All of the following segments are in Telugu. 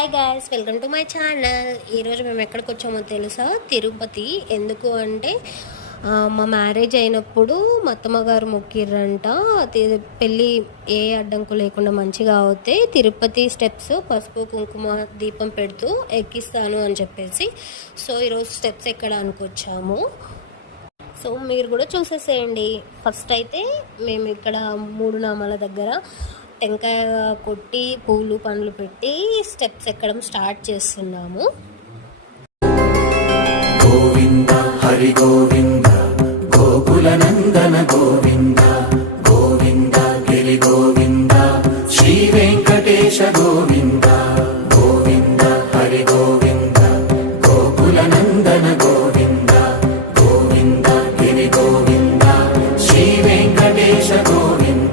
Hi guys, welcome to my channel. ఈరోజు మేము ఎక్కడికి వచ్చామో తెలుసా? తిరుపతి. ఎందుకు అంటే మా మ్యారేజ్ అయినప్పుడు మా అత్తమ్మ గారు మొక్కిర్రంట, పెళ్ళి ఏ అడ్డంకు లేకుండా మంచిగా అవుతే తిరుపతి స్టెప్స్ పసుపు కుంకుమ దీపం పెడుతూ ఎక్కిస్తాను అని చెప్పేసి. సో ఈరోజు స్టెప్స్ ఎక్కడానికి వచ్చాము. సో మీరు కూడా చూసేసేయండి. ఫస్ట్ అయితే మేము ఇక్కడ 3 నామాల దగ్గర టెంకాయ కొట్టి పూలు పండ్లు పెట్టి స్టెప్స్ ఎక్కడం స్టార్ట్ చేస్తున్నాము. గోవింద హరి గోవింద గోకుల నందన గోవింద గోవింద గిరి గోవింద శ్రీ వెంకటేశ గోవింద గోవింద హరి గోవింద గోకుల నందన గోవింద గోవింద గిరి గోవింద శ్రీ వెంకటేశ గోవింద.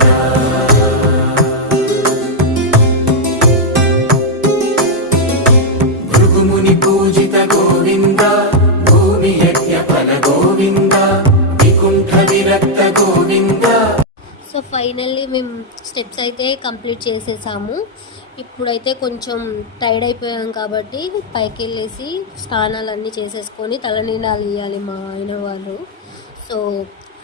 భృగుముని పూజిత గోవింద భూమి యజ్ఞ ఫల గోవింద వికుంఠ విరక్త గోవింద. సో ఫైనల్లీ మేము స్టెప్స్ అయితే కంప్లీట్ చేసేసాము. ఇప్పుడైతే కొంచెం టైర్డ్ అయిపోయాం కాబట్టి పైకి వెళ్ళేసి స్నానాలన్నీ చేసేసుకొని తలనీలాలు ఇవ్వాలి మా ఆయన వాళ్ళు. సో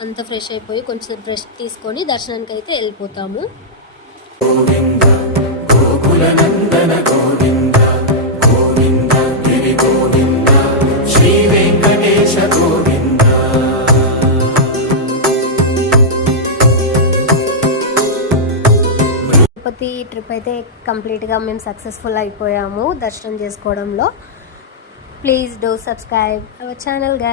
అంత ఫ్రెష్ అయిపోయి కొంచెం రెస్ట్ తీసుకొని దర్శనానికి అయితే వెళ్ళిపోతాము. గోవింద గోకుల నందన గోవింద గోవింద గిరి గోవింద శ్రీ వెంకటేశ గోవింద. తిరుపతి ట్రిప్ అయితే కంప్లీట్గా మేము సక్సెస్ఫుల్ అయిపోయాము దర్శనం చేసుకోవడంలో. Please do subscribe our channel guys.